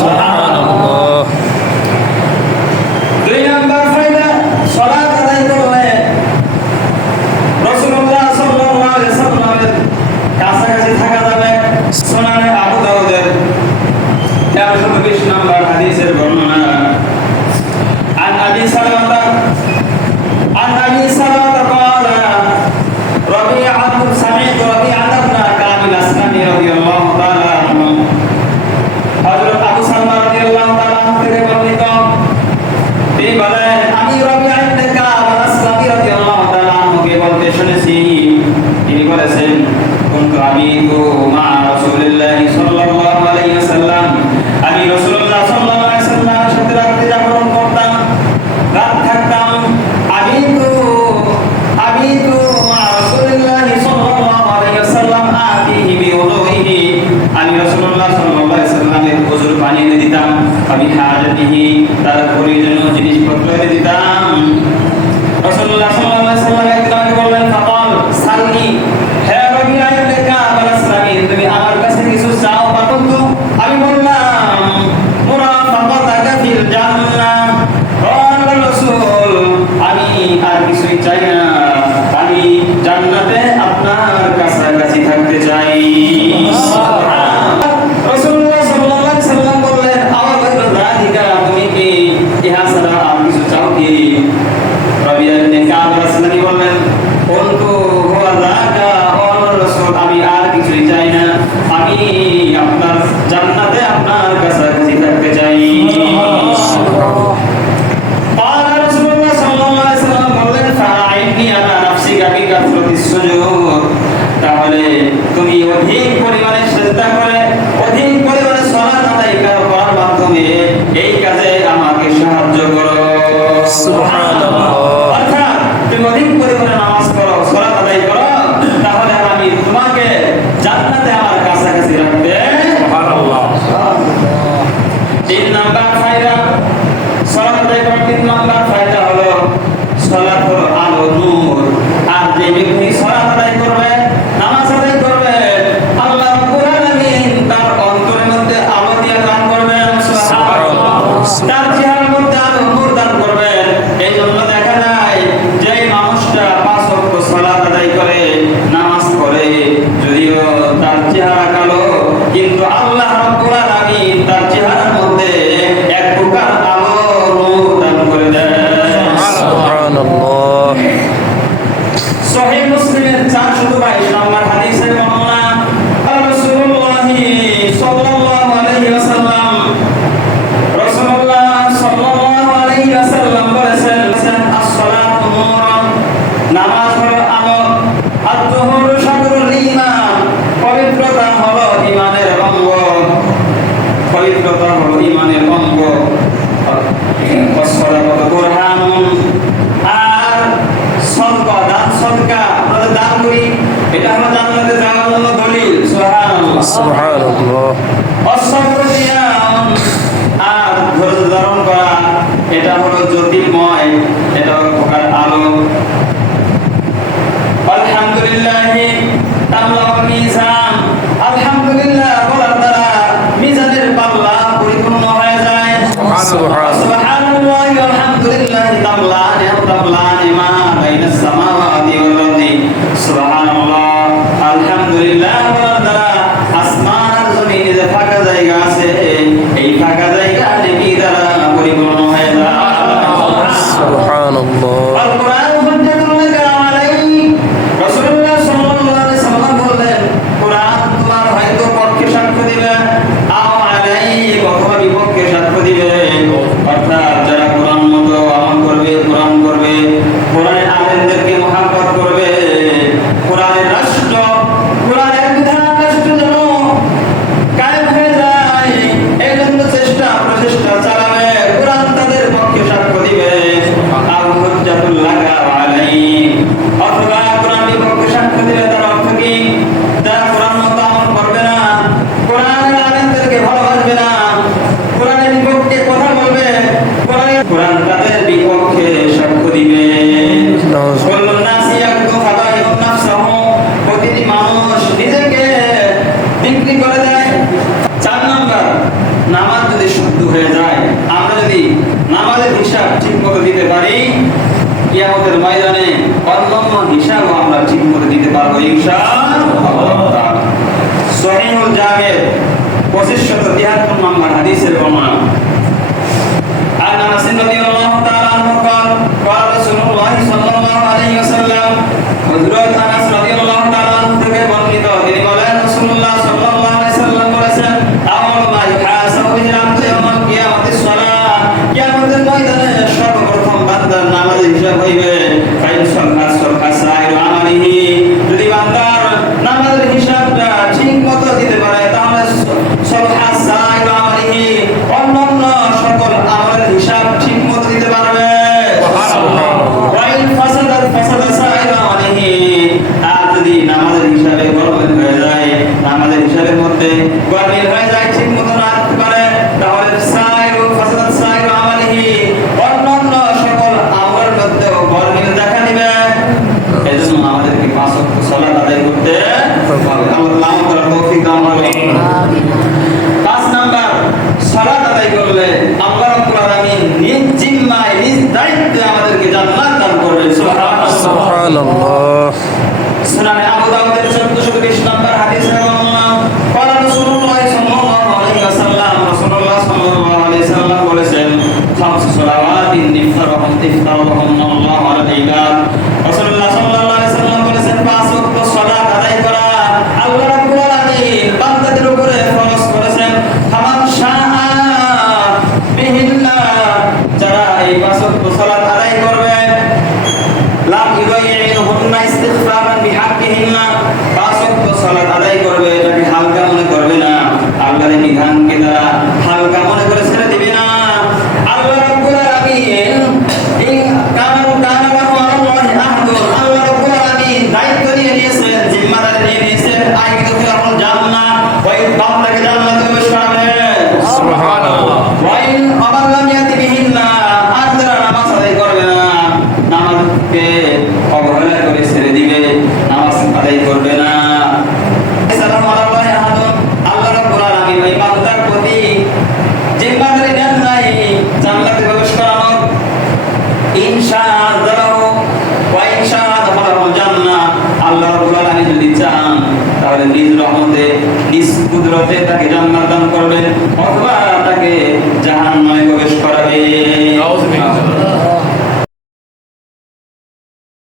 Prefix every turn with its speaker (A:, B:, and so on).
A: Yes. আমি হাজাতিহি তার প্রয়োজনীয় জিনিসপত্র এনে দিতাম। অর্থাৎ তুমি অধিক পরিমাণে নামাজ পড়ো সলাত আদায় 同志们。
B: সুবহান
A: অসংখ্য নিয়ম আর ধৈর্য ধারণ করা, এটা হলো জ্যোতির্ময়, এটা হলো প্রকার আলো। আলহামদুলিল্লাহ তাল্লাহ হয়ে যায়। আমরা যদি নামাজের হিসাব ঠিক মতো দিতে পারি, কিয়ামতের ময়দানে অন্যান্য হিসাব আমরা ঠিক মতো দিতে পারব, ইনশাআল্লাহ। সহিহুল জামের পঁচিশশত তিয়াত্তর নম্বর হাদিসের প্রমাণ। আর নাসিন রাদিয়াল্লাহু তাআলা তার নিজ রহমতে নিজ কুদরতে তাকে জন্মদান করবেন অথবা তাকে যাহা